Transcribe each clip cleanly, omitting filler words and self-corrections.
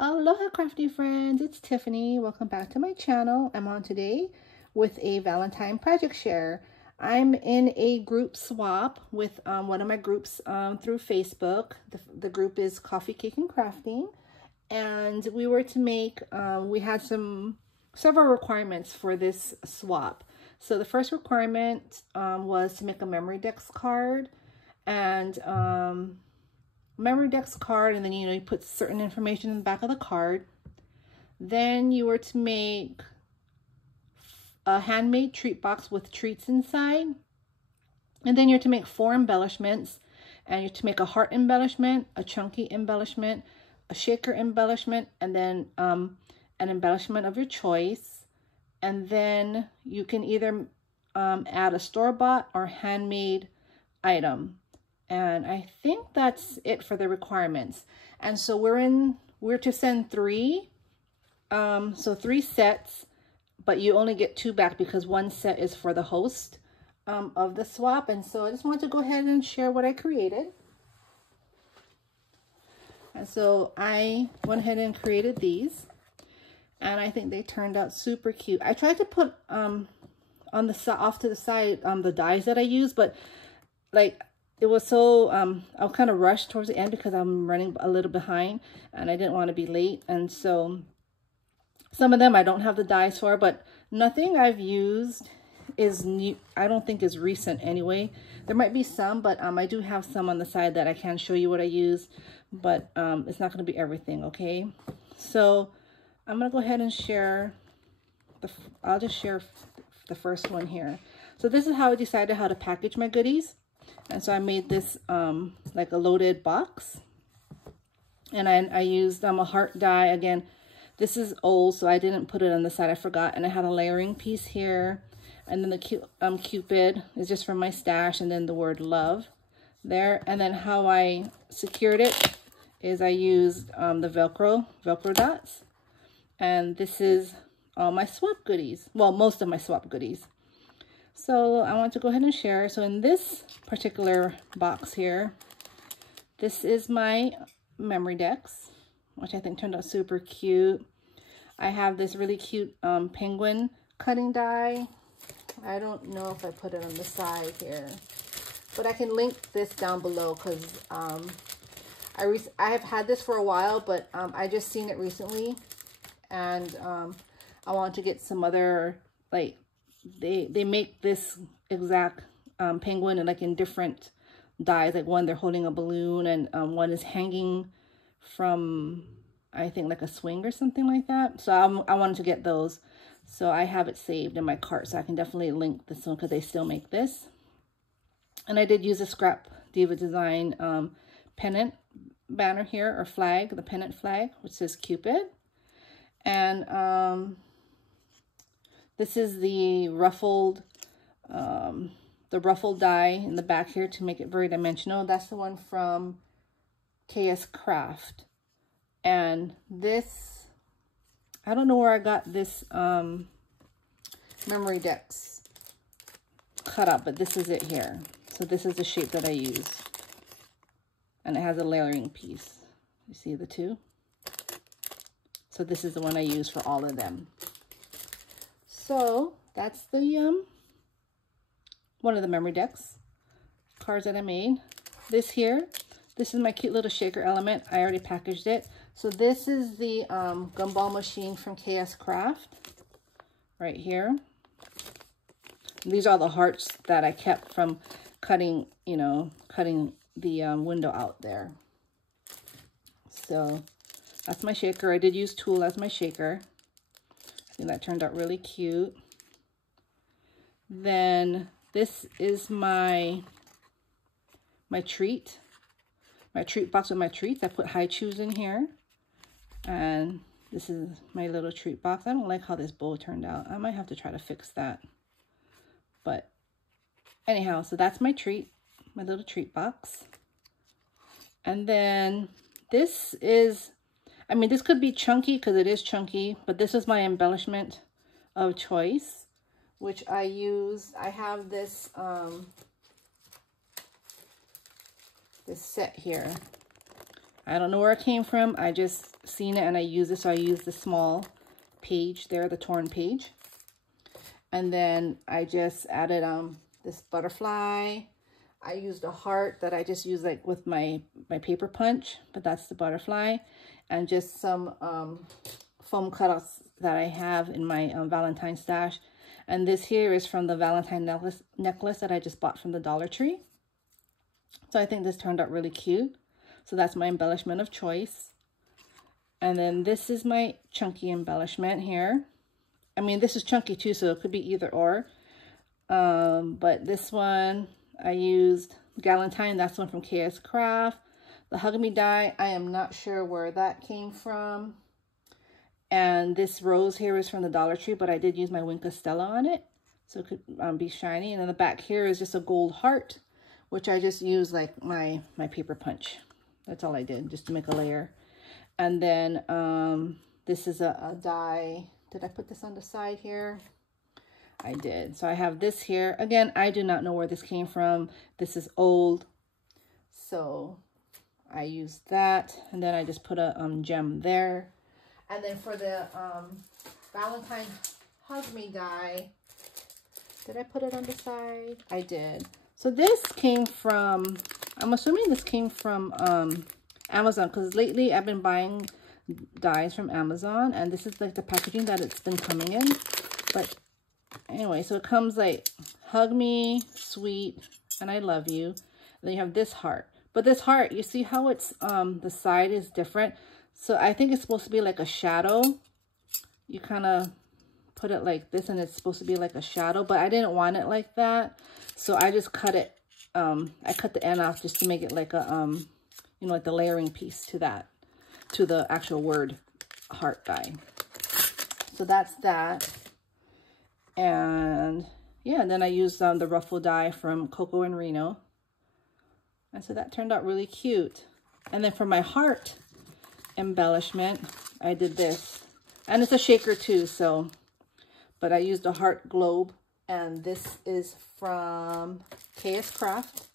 Aloha crafty friends, it's Tiffany. Welcome back to my channel. I'm on today with a Valentine project share. I'm in a group swap with one of my groups through Facebook. The group is Coffee, Cake, and Crafting. And we were to make, we had several requirements for this swap. So the first requirement was to make a memory decks card and memory decks card, and then you put certain information in the back of the card. Then you were to make a handmade treat box with treats inside, and then you're to make 4 embellishments, and you're to make a heart embellishment, a chunky embellishment, a shaker embellishment, and then an embellishment of your choice. And then you can either add a store-bought or handmade item. And I think that's it for the requirements. And so we're to send 3, so 3 sets, but you only get 2 back because 1 set is for the host of the swap. And so I just wanted to go ahead and share what I created. And so I went ahead and created these, and I think they turned out super cute. I tried to put on the off to the side the dies that I use, but like, it was so, I was kind of rushed towards the end because I'm running a little behind and I didn't want to be late. And so some of them I don't have the dies for, but nothing I've used is new. I don't think is recent anyway. There might be some, but I do have some on the side that I can show you what I use, but it's not going to be everything, okay? So I'm going to go ahead and share, I'll just share the first one here. So this is how I decided how to package my goodies. And so I made this like a loaded box, and I used a heart die. Again, this is old, so I didn't put it on the side, I forgot. And I had a layering piece here, and then the Cupid is just from my stash, and then the word love there. And then how I secured it is I used the Velcro dots, and this is all my swap goodies. Well, most of my swap goodies. So I want to go ahead and share. So in this particular box here, this is my memory decks, which I think turned out super cute. I have this really cute penguin cutting die. I don't know if I put it on the side here, but I can link this down below because I have had this for a while, but I just seen it recently, and I want to get some other, like, they make this exact penguin and like in different dies, like one they're holding a balloon, and one is hanging from, I think, like a swing or something like that. So I wanted to get those, so I have it saved in my cart, so I can definitely link this one because they still make this. And I did use a Scrap Diva Design pennant banner here, or flag, the pennant flag, which says Cupid. And this is the ruffled die in the back here to make it very dimensional. That's the one from KS Craft. And this, I don't know where I got this memory decks cut up, but this is it here. So this is the shape that I use. And it has a layering piece. You see the 2? So this is the one I use for all of them. So that's the one of the memory decks cards that I made. This here, this is my cute little shaker element. I already packaged it. So this is the gumball machine from KS Craft right here. And these are the hearts that I kept from cutting, cutting the window out there. So that's my shaker. I did use tulle as my shaker. And that turned out really cute. Then this is my treat box with my treats. I put high chews in here, and this is my little treat box. I don't like how this bow turned out. I might have to try to fix that, but anyhow, so that's my treat, my little treat box. And then this is, I mean, this could be chunky because it is chunky, but this is my embellishment of choice, which I use. I have this this set here. I don't know where it came from. I just seen it and I use it. So I use the small page there, the torn page. And then I just added this butterfly. I used a heart that I just used like with my paper punch, but that's the butterfly. And just some foam cutouts that I have in my Valentine stash. And this here is from the Valentine necklace that I just bought from the Dollar Tree. So I think this turned out really cute. So that's my embellishment of choice. And then this is my chunky embellishment here. I mean, this is chunky too, so it could be either or. But this one, I used Galentine. That's the one from KS Craft. The Hug Me die, I am not sure where that came from. And this rose here is from the Dollar Tree, but I did use my Wink Stella on it. So it could be shiny. And then the back here is just a gold heart, which I just used like my paper punch. That's all I did, just to make a layer. And then this is a die. Did I put this on the side here? I did. So I have this here. Again, I do not know where this came from. This is old. So I used that. And then I just put a gem there. And then for the Valentine Hug Me die, did I put it on the side? I did. So this came from, I'm assuming this came from Amazon, because lately I've been buying dies from Amazon, and this is like the packaging that it's been coming in. But anyway, so it comes like hug me, sweet, and I love you. And then you have this heart. But this heart, you see how it's the side is different. So I think it's supposed to be like a shadow. You kind of put it like this, and it's supposed to be like a shadow, but I didn't want it like that. So I just cut it, I cut the end off just to make it like a, you know, like the layering piece to that, to the actual word heart die. So that's that. And yeah, and then I used the ruffle die from Coco and Reno. And so that turned out really cute. And then for my heart embellishment, I did this. And it's a shaker too, so, but I used a heart globe. And this is from KS Craft.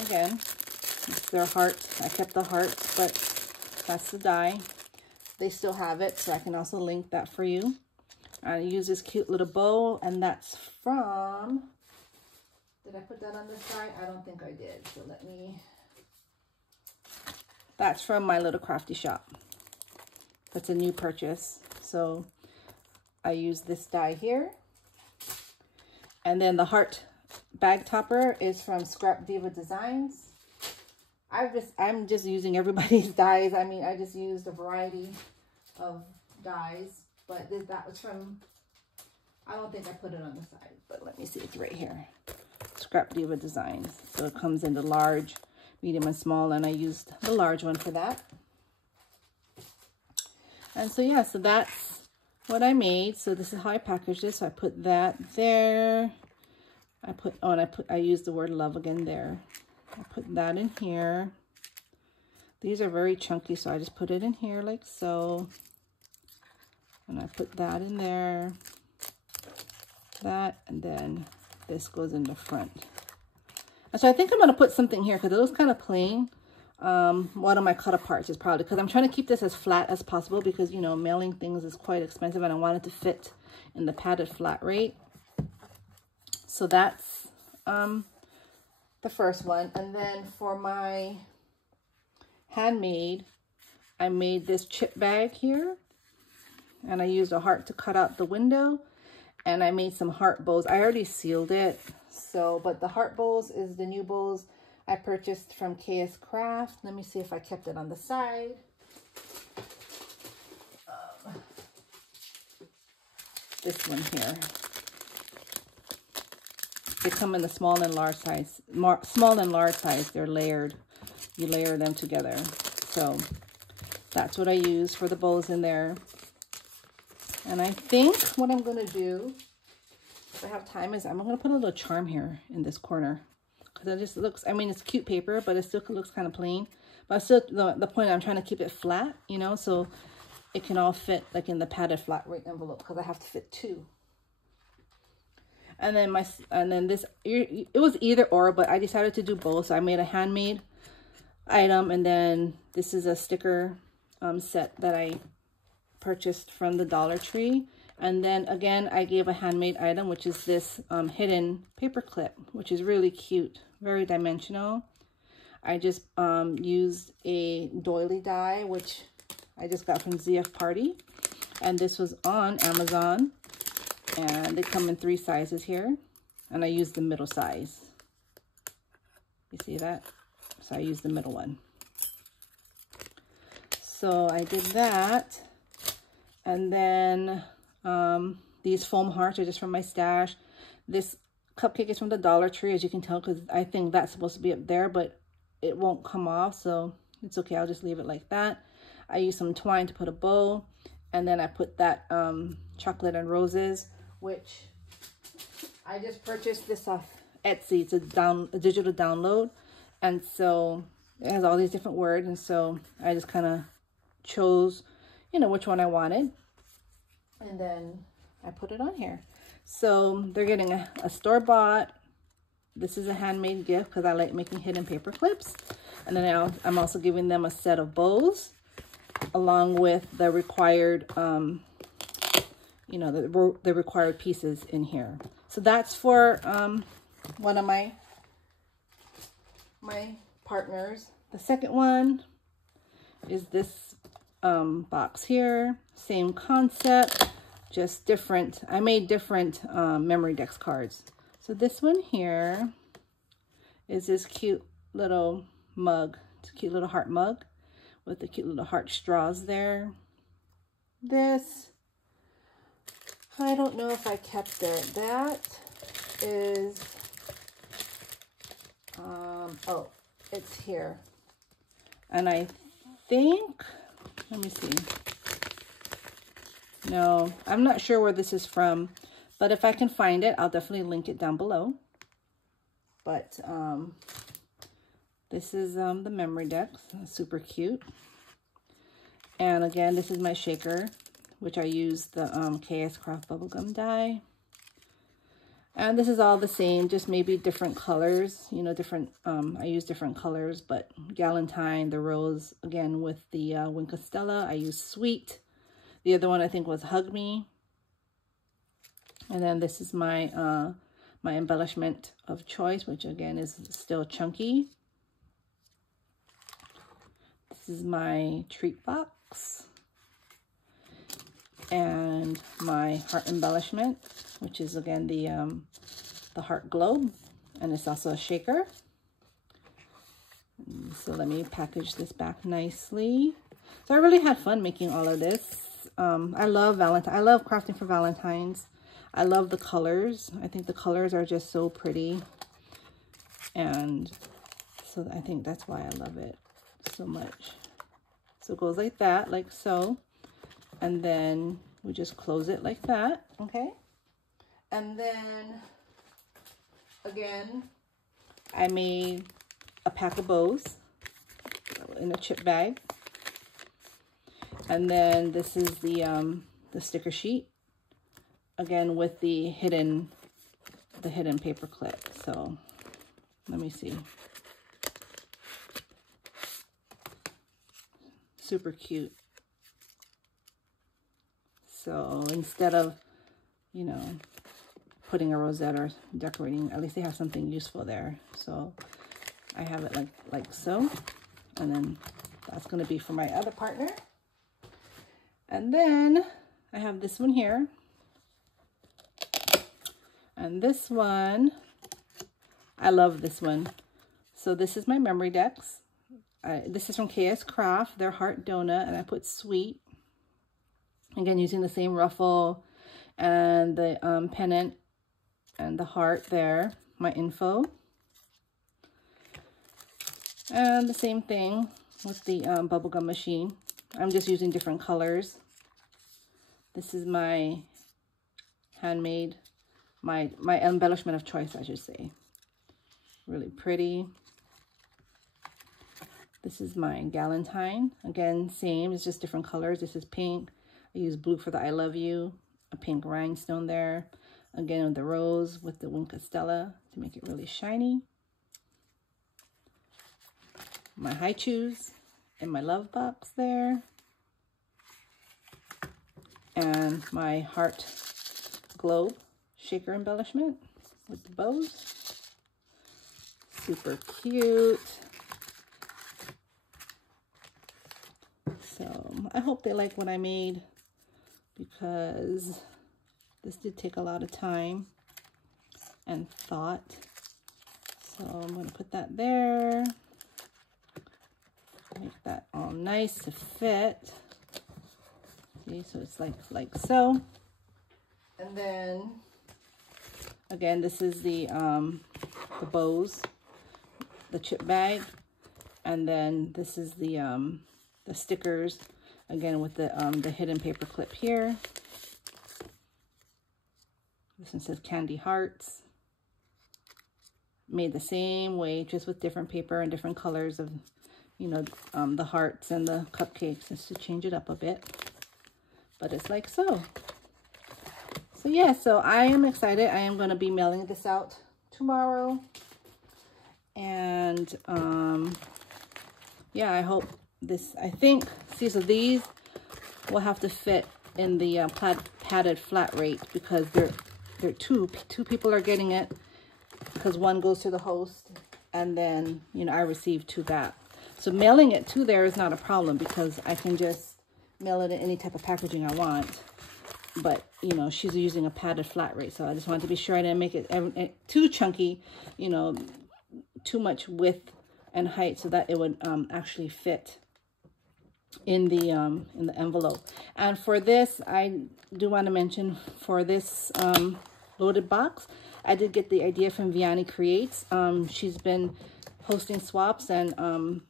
Again, it's their hearts. I kept the hearts, but that's the die. They still have it, so I can also link that for you. I use this cute little bow, and that's from, did I put that on the side? I don't think I did, so let me, that's from my little crafty shop. That's a new purchase. So I use this die here. And then the heart bag topper is from Scrap Diva Designs. I'm just using everybody's dies. I mean, I just used a variety of dies, but that was from, I don't think I put it on the side, but let me see, it's right here. Scrap Diva Designs. So it comes in the large, medium, and small, and I used the large one for that. And so yeah, so that's what I made. So this is how I packaged this. So I put that there. I used the word love again there. I put that in here. These are very chunky, so I just put it in here like so. And I put that in there. That, and then this goes in the front. And so I think I'm going to put something here because it looks kind of plain. One of my cut aparts is probably, because I'm trying to keep this as flat as possible because, you know, mailing things is quite expensive and I want it to fit in the padded flat rate. So that's the first one. And then for my handmade, I made this chip bag here. And I used a heart to cut out the window. And I made some heart bows. I already sealed it. So, but the heart bows is the new bows I purchased from KS Craft. Let me see if I kept it on the side. This one here. They come in the small and large size. Small and large size. They're layered. You layer them together. So that's what I use for the bows in there. And I think what I'm going to do, if I have time, is I'm going to put a little charm here in this corner. Because it just looks, I mean, it's cute paper, but it still looks kind of plain. But still, the point, I'm trying to keep it flat, you know, so it can all fit like in the padded flat rate envelope because I have to fit two. And then this, it was either or, but I decided to do both. So I made a handmade item. And then this is a sticker set that I purchased from the Dollar Tree. And then again, I gave a handmade item, which is this hidden paper clip, which is really cute, very dimensional. I just used a doily die, which I just got from ZF Party. And this was on Amazon. And they come in 3 sizes here. And I used the middle size. You see that? So I used the middle one. So I did that. And then these foam hearts are just from my stash. This cupcake is from the Dollar Tree, as you can tell, because I think that's supposed to be up there, but it won't come off, so it's okay. I'll just leave it like that. I used some twine to put a bow, and then I put that chocolate and roses, which I just purchased this off Etsy. It's a digital download, and so it has all these different words, and so I just kind of chose, you know, which one I wanted, and then I put it on here. So they're getting a store-bought. This is a handmade gift because I like making hidden paper clips. And then I'm also giving them a set of bows along with the required, you know, the required pieces in here. So that's for one of my partners. The second one is this box here. Same concept, just different. I made different memory decks cards. So this one here is this cute little mug. It's a cute little heart mug with the cute little heart straws there. This, I don't know if I kept it. That is, oh, it's here. And I think, let me see. No, I'm not sure where this is from, but if I can find it, I'll definitely link it down below. But this is the memory decks, super cute. And again, this is my shaker, which I used the KS Craft bubblegum die. And this is all the same, just maybe different colors, you know, different, I use different colors, but Galentine, the rose, again, with the Winka Stella, I use Sweet. The other one I think was Hug Me. And then this is my my embellishment of choice, which again is still chunky. This is my treat box. And my heart embellishment, which is again the heart globe, and it's also a shaker. So let me package this back nicely. So I really had fun making all of this. I love Valentine. I love crafting for Valentines. I love the colors. I think the colors are just so pretty. And so I think that's why I love it so much. So it goes like that, like so. And then we just close it like that, okay? And then, again, I made a pack of bows in a chip bag. And then this is the sticker sheet, again with the hidden paper clip. So let me see. Super cute. So instead of, you know, putting a rosette or decorating, at least they have something useful there. So I have it like so. And then that's going to be for my other partner. And then I have this one here. And this one, I love this one. So this is my memory decks. This is from KS Craft, their heart donut, and I put Sweet. Again, using the same ruffle and the pennant and the heart there, my info. And the same thing with the bubblegum machine. I'm just using different colors. This is my handmade, my embellishment of choice, I should say. Really pretty. This is my Galentine. Again, same, it's just different colors. This is pink. I use blue for the I love you, a pink rhinestone there. Again, with the rose with the Winka Stella to make it really shiny. my high chews in my love box there. And my heart globe shaker embellishment with the bows. Super cute. So I hope they like what I made, because this did take a lot of time and thought. So I'm going to put that there. Make that all nice to fit. See, so it's like so. And then again, this is the bows, the chip bag, and then this is the stickers, again with the hidden paper clip here. This one says candy hearts. Made the same way, just with different paper and different colors of, you know, the hearts and the cupcakes, just to change it up a bit. But it's like so. So yeah, so I am excited. I am going to be mailing this out tomorrow. And yeah, I hope this, I think, see, so these will have to fit in the padded flat rate, because they're two people are getting it, because one goes to the host, and then, you know, I receive two back. So mailing it to there is not a problem, because I can just mail it in any type of packaging I want. But, you know, she's using a padded flat rate, so I just wanted to be sure I didn't make it too chunky, you know, too much width and height, so that it would actually fit in the envelope. And for this, I do want to mention, for this loaded box, I did get the idea from Vianney Creates. She's been hosting swaps, and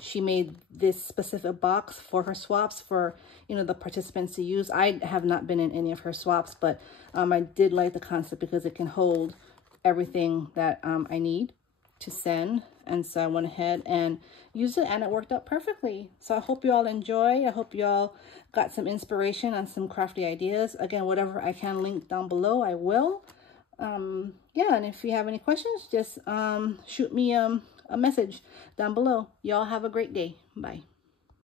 she made this specific box for her swaps for, you know, the participants to use. I have not been in any of her swaps, but I did like the concept, because it can hold everything that I need to send. And so I went ahead and used it, and it worked out perfectly. So I hope you all enjoy. I hope you all got some inspiration and some crafty ideas. Again, whatever I can link down below, I will. Yeah, and if you have any questions, just shoot me a message down below. Y'all have a great day. Bye.